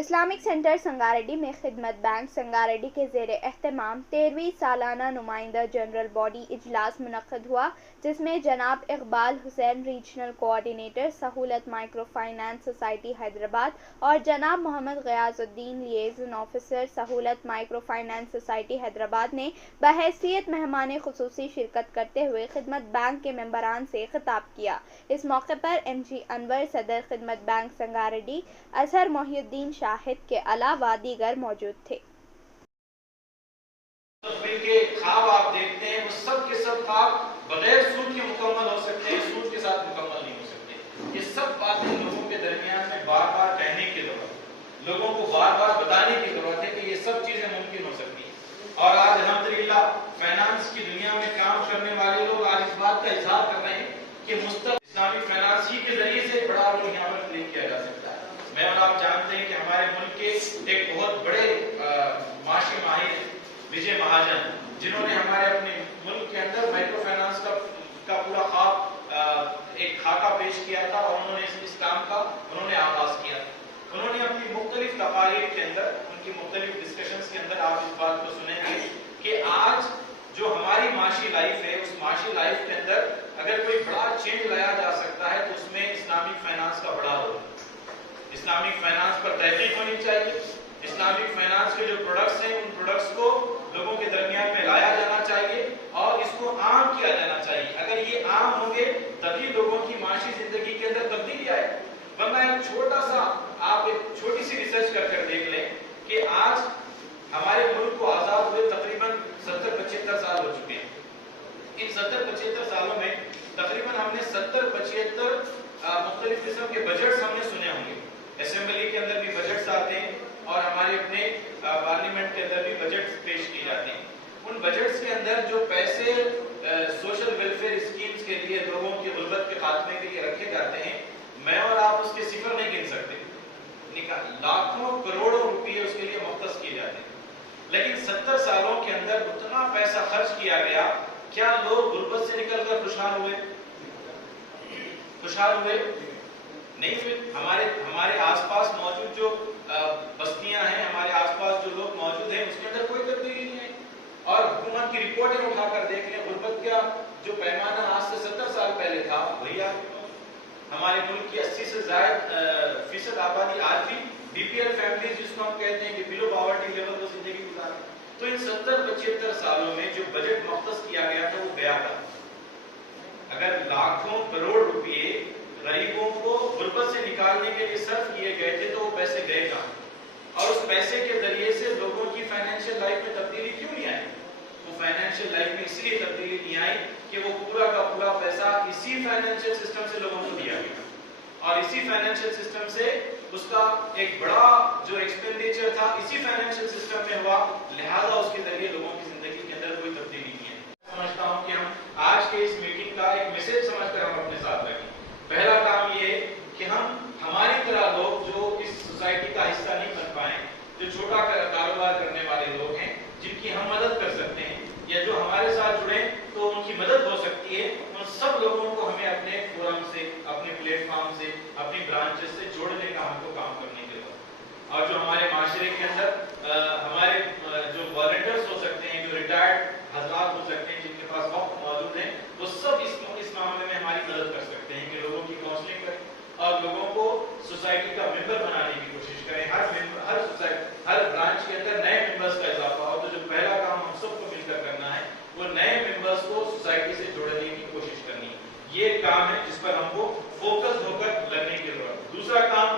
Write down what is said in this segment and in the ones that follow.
Islamic centre Sangareddy میں خدمت bank Sangareddy کے زیر اہتمام 13ویں سالانہ نمائندہ جنرل باڈی اجلاس منعقد ہوا، جس میں جناب اقبال حسین ریجنل کوآرڈینیٹر سہولت مائکرو فائنانس سوسائٹی حیدرآباد اور جناب محمد غیاث الدین لیزن آفیسر سہولت مائکرو فائنانس سوسائٹی حیدرآباد نے بحیثیت مہمان خصوصی شرکت کرتے ہوئے خدمت بینک کے ممبران سے خطاب کیا۔ اس موقع پر MG انور صدر خدمت بینک سنگاریڈی، اظہر محی الدین شاہد کے علاوہ دیگر موجود تھے۔ تقریر کے خواب آپ دیکھتے ہیں، وہ سب کے سب خواب بغیر سود کے مکمل ہو سکتے ہیں، سود کے ساتھ مکمل نہیں ہو سکتے۔ یہ سب باتیں لوگوں کے درمیان میں بار بار کہنے کی ضرورت ہے، لوگوں کو بار بار بتانے کی ضرورت ہے کہ یہ سب چیزیں ممکن ہو سکتی ہیں۔ اور آج الحمدللہ فائنانس کی دنیا میں کام کرنے والے لوگ آج اس بات کا اظہار کر رہے ہیں کہ مستقبل اسلامی فائنانس ہی کے ذریعے سے بڑا رول یہاں پر پلے کیا جا سکتا ہے۔ میں اور آپ جانتے ہیں کہ ہمارے ملک کے ایک بہت بڑے معاشی ماہر وجے مہاجن، جنہوں نے ہمارے اپنے ملک کے اندر مائکرو فائنانس کا پورا خواب ایک خاکہ پیش کیا تھا، اور انہوں نے اس کام کا انہوں نے آغاز کیا۔ انہوں نے اپنی مختلف تقاریر کے اندر، ان کی مختلف ڈسکشنز کے اندر آپ اس بات کو سنیں گے کہ آج جو ہماری معاشی لائف ہے، اس معاشی لائف کے اندر اگر کوئی بڑا چینج لایا جا سکتا ہے تو اس میں اسلامک فائنانس کا بڑا رول ہے۔ اسلامک فائنانس پر تحقیق ہونی چاہیے، اسلامک فائنانس کے جو پروڈکٹس ہیں ان پروڈکٹس کو لوگوں کے درمیان میں لایا جانا چاہیے اور اس کو عام کیا جانا چاہیے۔ اگر یہ عام ہوں گے تبھی لوگوں کی معاشی زندگی کے اندر تبدیلی آئے، ورنہ ایک چھوٹا سا آپ ایک چھوٹی سی ریسرچ کر دیکھ لیں کہ آج ہمارے ملک کو آزاد ہوئے تقریباً 70-75 سال ہو چکے ہیں۔ ان 70-75 سالوں میں تقریباً ہم نے 70-75 مختلف قسم کے بجٹس ہم نے سنے ہوں گے۔ اسمبلی کے اندر بھی بجٹس آتے ہیں اور ہمارے اپنے پارلیمنٹ کے اندر بھی بجٹس پیش کیے جاتے ہیں۔ ان بجٹس کے اندر جو پیسے سوشل ویلفیئر اسکیمز کے لیے، لوگوں کی غربت کے خاتمے کے لیے رکھے جاتے ہیں، میں اور آپ اس کے صفر نہیں گن سکتے۔ لاکھوں کروڑوں روپئے اس کے لیے مختص کیے جاتے ہیں، لیکن 70 سالوں کے اندر اتنا پیسہ خرچ کیا گیا، کیا لوگ غربت سے نکل کر خوشحال ہوئے؟ خوشحال ہوئے نہیں ہوئے۔ ہمارے آس پاس موجود جو بستیاں ہیں، ہمارے آس پاس جو لوگ موجود ہیں، اس کے اندر کوئی تبدیلی نہیں آئی۔ اور حکومت کی رپورٹیں اٹھا کر دیکھ لیں، غربت کا جو پیمانہ آج سے 70 سال پہلے تھا وہی آج بھی۔ ہمارے ملک کی 80 سے زائد فیصد آبادی آج بھی BPL فیملیز جس کو ہم کہتے ہیں کہ بلو پاورٹی لیول پر زندگی گزار۔ تو ان 70-75 سالوں میں جو بجٹ مختص کیا گیا تھا وہ گیا تھا۔ اگر لاکھوں کروڑ روپئے غریبوں کو غربت سے نکالنے کے لیے صرف کیے گئے تھے تو وہ پیسے گئے کہاں؟ اور اس پیسے کے ذریعے سے لوگوں کی فائنینشیل لائف میں تبدیلی کیوں نہیں آئی؟ وہ فائنینشیل لائف میں اس لیے تبدیلی نہیں آئی کہ وہ پورا کا پورا پیسہ اسی فائنینشیل سسٹم سے لوگوں کو دیا گیا، اور اسی فائنینشیل سسٹم سے اس کا ایک بڑا جو ایکسپینڈیچر تھا اسی فائنینشیل سسٹم میں ہوا، لہذا اس کے ذریعے لوگوں کی زندگی کے اندر کوئی تبدیلی نہیں ہے۔ سمجھتا ہوں کہ ہم آج کے اس میٹنگ کا ایک میسج سمجھ کر ہم اپنے ساتھ رکھیں۔ پہلا کام یہ ہے کہ ہماری طرح لوگ جو اس سوسائٹی کا حصہ نہیں بن پائے، جو چھوٹا کاروبار کرنے والے لوگ ہیں، جن کی ہم مدد کر سکتے ہیں یا جو ہمارے ساتھ جڑیں تو ان کی مدد ہو سکتی ہے، ان سب لوگوں کو ہمیں اپنے فورم سے، اپنے پلیٹ فارم سے، اپنی برانچز سے جوڑنے کا ہم کو کام کرنے کی ضرورت ہے۔ اور جو ہمارے معاشرے کے اندر ہمارے جو والنٹیئرس ہو سکتے ہیں، جو ریٹائرڈ حضرات ہو سکتے ہیں، جن کے پاس وقت موجود ہے، وہ سب اس معاملے میں ہماری مدد کر سکتے ہیں کہ لوگوں کی کاؤنسلنگ کریں اور لوگوں کو سوسائٹی کا ممبر بنانے کی کوشش کریں۔ ہر برانچ کے اندر نئے ممبرس کا اضافہ ہو، تو جو پہلا کام ہم سب کو مل کر کرنا ہے وہ نئے ممبرس کو سوسائٹی سے جوڑنے کی کوشش کرنی ہے۔ یہ ایک کام ہے جس پر ہم کو فوکس ہو کر لگنے کی ضرورت ہے۔ دوسرا کام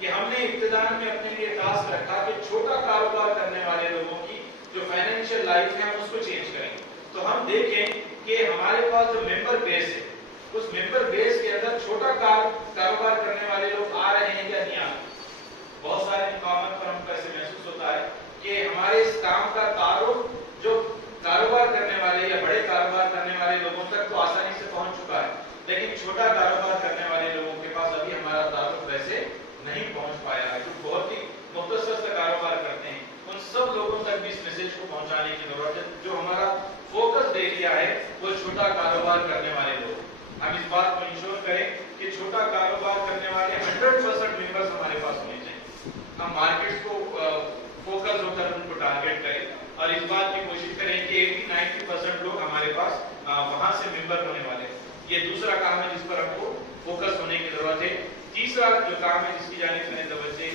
کہ ہم نے ابتداء میں اپنے لیے ٹاسک رکھا کہ چھوٹا کاروبار کرنے والے لوگوں کی جو فائنینشیل لائف ہے ہم اس کو چینج کریں گے۔ تو ہم دیکھیں کہ ہمارے پاس جو ممبر بیس ہے، اس ممبر بیس کے اندر چھوٹا کاروبار کرنے والے لوگ آ رہے ہیں یا نہیں آ رہے۔ بہت سارے مقامات پر ہم کو ایسے محسوس ہوتا ہے کہ ہمارے اس کام کا تعارف جو کاروبار کرنے والے یا بڑے کاروبار کرنے والے لوگوں تک تو آسانی سے پہنچ چکا ہے، لیکن چھوٹا کاروبار کرنے والے لوگوں کے پاس ابھی ہمارا تعارف ویسے نہیں پہنچ پایا ہے، جو بہت ہی مختصر سے کاروبار کرتے ہیں۔ ان سب لوگوں تک بھی اس میسج کو پہنچانے کی ضرورت ہے۔ جو ہمارا فوکس دے دیا ہے وہ چھوٹا کاروبار کرنے والے لوگ، ہم اس بات کو انشور کریں کہ چھوٹا کاروبار کرنے والے 100% ممبرز ہمارے پاس ہونے چاہیے. ہم مارکیٹس کو فوکس ہو کر ان کو ٹارگیٹ کریں اور اس بات کی کوشش کریں کہ 80-90% لوگ ہمارے پاس وہاں سے ممبر ہونے والے ہیں. یہ دوسرا کام ہے جس پر ہم کو فوکس ہونے کی ضرورت ہے. تیسرا جو کام ہے جس کی جانب میں نے توجہ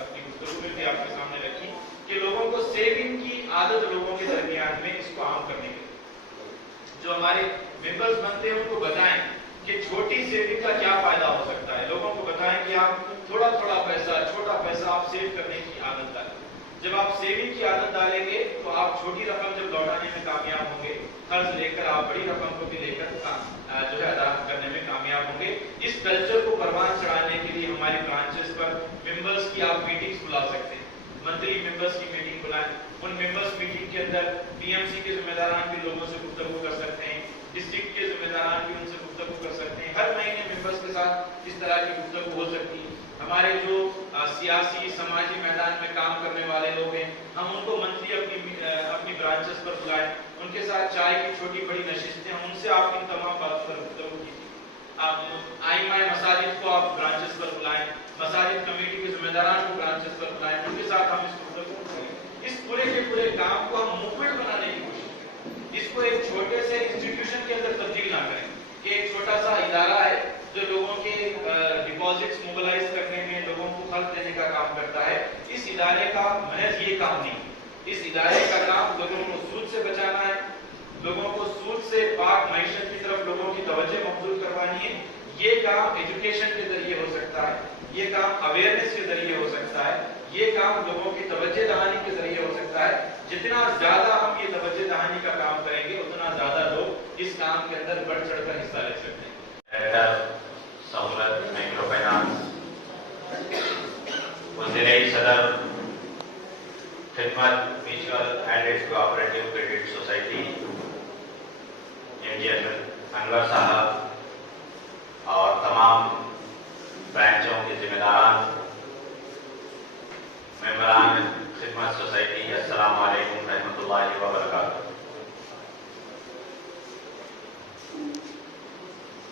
اپنی گفتگو میں بھی آپ کے سامنے رکھی کہ لوگوں کو سیونگ کی عادت لوگوں کے درمیان میں اس کو عام کرنے کے جو ہمارے ممبرز بنتے ہیں ان کو بتائیں کہ چھوٹی سیونگ کا کیا فائدہ ہو سکتا ہے. لوگوں کو بتائیں کہ آپ تھوڑا تھوڑا پیسہ چھوٹا پیسہ آپ سیو کرنے کی عادت ڈالیں. جب آپ سیونگ کی عادت ڈالیں گے تو آپ چھوٹی رقم جب لوٹانے میں کامیاب ہوں گے قرض لے کر آپ بڑی رقم کو بھی لے کر جو ہے ادا کرنے میں کامیاب ہوں گے. اس کلچر کو پروان چڑھانے کے لیے ہماری برانچز پر ممبرز کی آپ میٹنگز بلا سکتے ہیں. منتھلی ممبرز کی میٹنگ بلائیں. ان ممبرز میٹنگ کے اندر پی ایم سی کے ذمہ داران بھی لوگوں سے گفتگو کر سکتے ہیں, ڈسٹرکٹ کے ذمہ داران بھی ان سے گفتگو کر سکتے ہیں. ہر مہینے ممبرز کے ساتھ اس طرح کی گفتگو ہو سکتی ہے. ہمارے جو سیاسی سماجی میدان میں کام کرنے والے لوگ ہیں ہم ان کو منتھلی اپنی برانچز پر بلائیں. ان کے ساتھ چائے کی چھوٹی بڑی نشستیں ہم ان سے آپ ان تمام باتوں پر گفتگو کیجیے. آئمہ مساجد کو آپ برانچز پر بلائیں. مساجد کمیٹی کے ذمہ داران کو برانچز پر بلائیں. ان کے ساتھ ہم اس گفتگو کریں. اس پورے کے پورے کام کو ہم موومنٹ بنانے کی کوشش کریں. اس کو ایک چھوٹے سے انسٹیٹیوشن کے اندر تبدیل نہ کریں کہ ایک چھوٹا سا ادارہ ہے جو لوگوں کے ڈپازٹس موبلائز کرنے میں لوگوں کو قرض دینے کا کام کرتا ہے. اس ادارے کا محض یہ کام نہیں. اس ادارے کا کام لوگوں کو سود سے بچانا ہے, لوگوں کو سود سے پاک معیشت کی طرف لوگوں کی توجہ مبذول کروانی ہے. یہ کام ایجوکیشن کے ذریعے ہو سکتا ہے, یہ کام اویئرنیس کے ذریعے ہو سکتا ہے, یہ کام لوگوں کی توجہ دہانی کے ذریعے ہو سکتا ہے. جتنا زیادہ ہم یہ توجہ دہانی کا کام کریں گے اتنا زیادہ لوگ اس کام کے اندر بڑھ چڑھ کر حصہ لے سکتے ہیں. سہولت مائکرو فائنانس وزیر صدر خدمت mutual aid cooperative credit society MD Anwar sahab اور تمام برانچوں کے ذمہ داران ممبران خدمت سوسائٹی, السلام علیکم رحمۃ اللہ وبرکاتہ.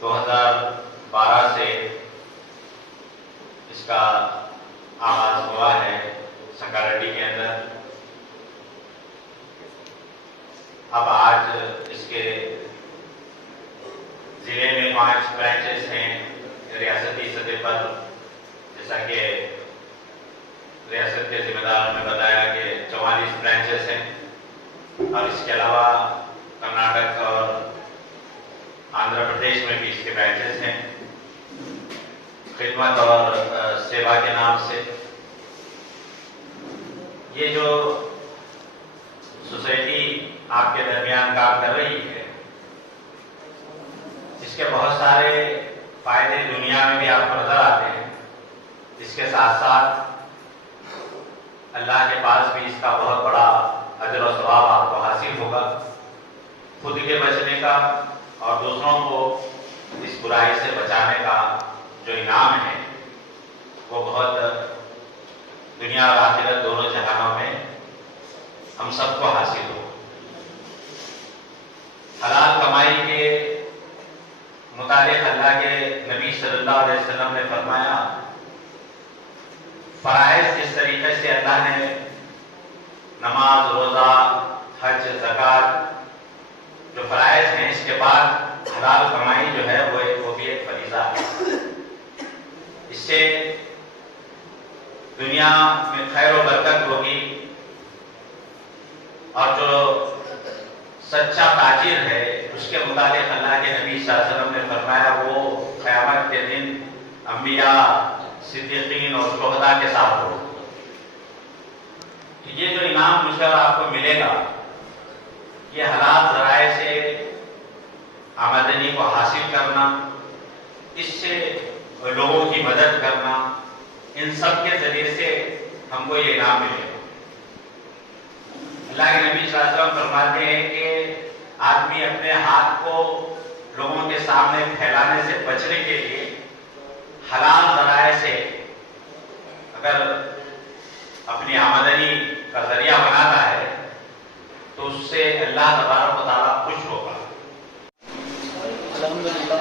2012 سے اس کا آغاز ہوا ہے سنگاریڈی کے اندر. اب آج اس کے ضلع میں 5 برانچز ہیں. ریاستی سطح پر جیسا کہ ریاست کے ذمہ دار نے بتایا کہ 44 برانچز ہیں اور اس کے علاوہ کرناٹک اور آندھرا پردیش میں بھی اس کے برانچز ہیں. خدمت اور سیوا کے نام سے یہ جو سوسائٹی آپ کے درمیان کام کر رہی ہے اس کے بہت سارے فائدے دنیا میں بھی آپ کو نظر آتے ہیں. اس کے ساتھ ساتھ اللہ کے پاس بھی اس کا بہت بڑا اجر و ثواب آپ کو حاصل ہوگا. خود کے بچنے کا اور دوسروں کو اس برائی سے بچانے کا جو انعام ہے وہ بہت دنیا اور آخرت دونوں جہانوں میں ہم سب کو حاصل ہو. حلال کمائی کے متعلق اللہ کے نبی صلی اللہ علیہ وسلم نے فرمایا فرائض جس طریقے سے اللہ نے نماز, روزہ, حج, زکوٰۃ جو فرائض ہیں اس کے بعد حلال کمائی جو ہے وہ بھی ایک فریضہ ہے. اس سے دنیا میں خیر و برکت ہوگی اور جو سچا تاجر ہے اس کے متعلق اللہ کے نبی صلی اللہ علیہ وسلم نے فرمایا وہ قیامت کے دن انبیاء, صدیقین اور شہداء کے ساتھ ہو. یہ جو انعام مجھ پر آپ کو ملے گا یہ حلال ذرائع سے آمدنی کو حاصل کرنا, اس سے لوگوں کی مدد کرنا, ان سب کے ذریعے سے ہم کو یہ انعام ملے گا. اللہ کے نبی صلی اللہ علیہ وسلم فرماتے ہیں کہ آدمی اپنے ہاتھ کو لوگوں کے سامنے پھیلانے سے بچنے کے لیے حلال ذرائع سے اگر اپنی آمدنی کا ذریعہ بناتا ہے تو اس سے اللہ تبارک و تعالیٰ خوش ہوگا. الحمدللہ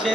6